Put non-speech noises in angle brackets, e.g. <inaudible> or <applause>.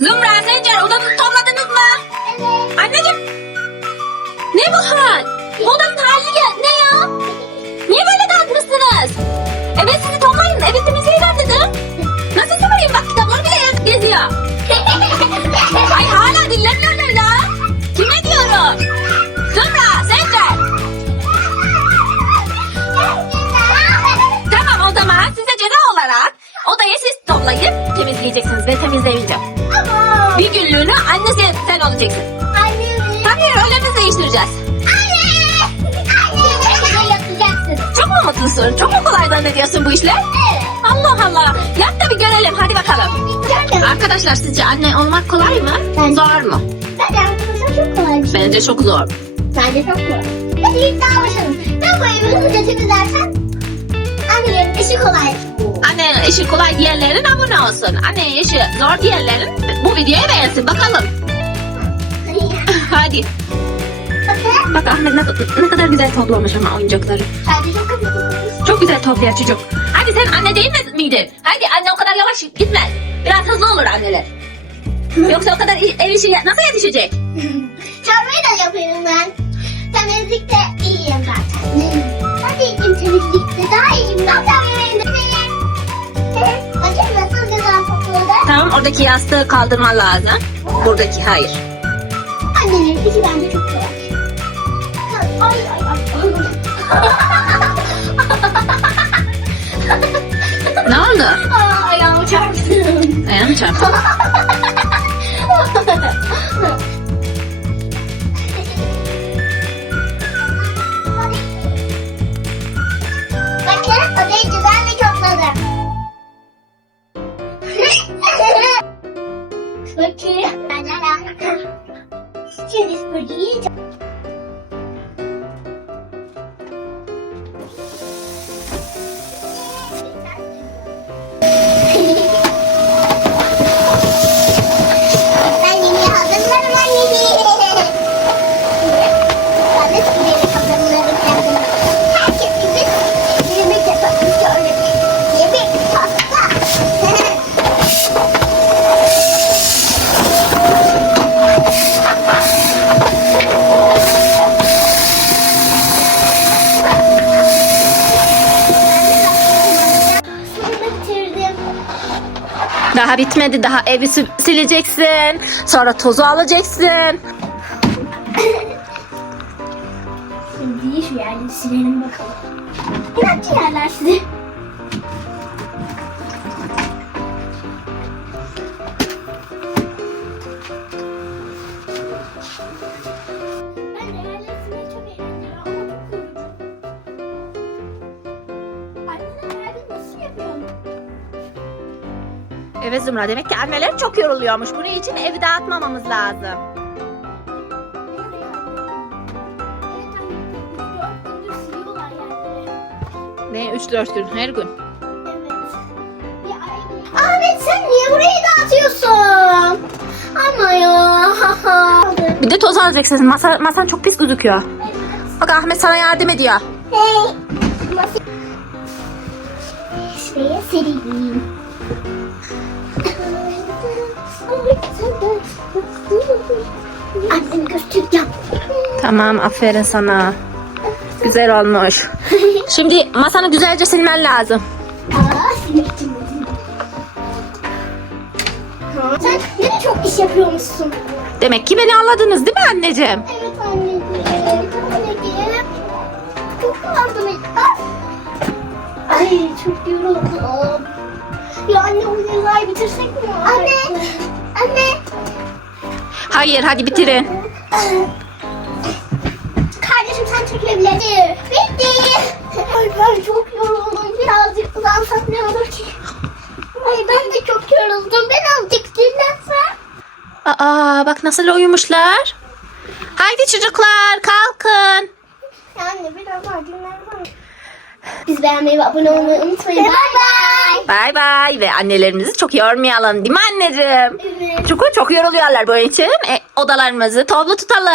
Zümra, Sencer odanızı topladınız mı? Evet. Anneciğim. Ne bu hal? Odanın hali ya. Ne ya? Niye böyle dağıtmışsınız? Evet sizi toplayın. Evet temizleyin dedim. Nasıl sıvırayım? Bak kitapları bile yazıp geziyor. <laughs> Ay hala dinlemiyorlar ya. Kime diyorum? Zümra, Sencer. Tamam o zaman size ceza olarak odayı siz toplayıp temizleyeceksiniz ve temizleyince. Bir günlüğüne annesi sen olacaksın. Annemi. Tabii rollerimizi değiştireceğiz. Anne. Anne. Ne yapacaksın? Çok mu mutlusun? Çok mu kolay zannediyorsun bu işler? Evet. Allah Allah. Yap da bir görelim. Hadi bakalım. Arkadaşlar sizce anne olmak kolay mı? Ben- Zor mu? Bence arkadaşlar çok kolay bir şey. Bence çok zor. Bence çok kolay. Hadi iddia başlayalım. Ben bu evi hızlıca temizlersem annelerin işi kolay. Annenin işi kolay diyenlerin abone olsun. Annenin işi zor diyenlerin bu videoyu beğensin. Bakalım. Hadi. Bakın. Bak Ahmet ne, ne kadar güzel toplamış ama oyuncakları. Çok hızlı. Çok güzel topluyor çocuk. Hadi sen anne değil mi- miydin? Hadi anne o kadar yavaş gitmez. Biraz hızlı olur anneler. Yoksa o kadar ev işi nasıl yetişecek? <laughs> Çorbayı da yapıyorum ben. Temizlikte oradaki yastığı kaldırman lazım. Buradaki hayır. Annelerin işi bence çok kolay. Ay ay ay. Ne oldu? Aa, ayağımı çarptım. Ayağım çarptı. Şimdi süpürgeyi Daha bitmedi. Daha evi sileceksin. Sonra tozu alacaksın. Şimdi şu yerleri silelim bakalım. İnatçı yerler sizi. Evet Zümra demek ki anneler çok yoruluyormuş. Bunun için evi dağıtmamamız lazım. Evet anne. Dört gündür siliyorlar yerleri. Ne 3-4 gün her gün. Ahmet sen niye burayı dağıtıyorsun? Ama ya. Bir de toz alacaksın. Masa, masan çok pis gözüküyor. Bak Ahmet sana yardım ediyor. hey. Şuraya sereyim. Annemi göstereceğim. Tamam aferin sana. Güzel olmuş. Şimdi masanı güzelce silmen lazım. Aa, dedim. Sen ne çok iş yapıyormuşsun. Demek ki beni anladınız değil mi anneciğim? Evet anneciğim. Anneciğim. Çok. Ah! Ay çok yoruldum. Ya anne cezayı bitirsek mi? Anne. Anne. Hayır hadi bitirin. Kardeşim sen çekilebilirsin. Bitti. Ay ben çok yoruldum. Birazcık uzansak ne olur ki? Ay ben de çok yoruldum. Birazcık dinlensem. Aa bak nasıl uyumuşlar. Haydi çocuklar kalkın. Yani biraz daha dinlensem. Biz beğenmeyi ve abone olmayı unutmayın. Bye bye. Bay bay ve annelerimizi çok yormayalım değil mi anneciğim? Evet. Çünkü çok yoruluyorlar bunun için. E, odalarımızı toplu tutalım.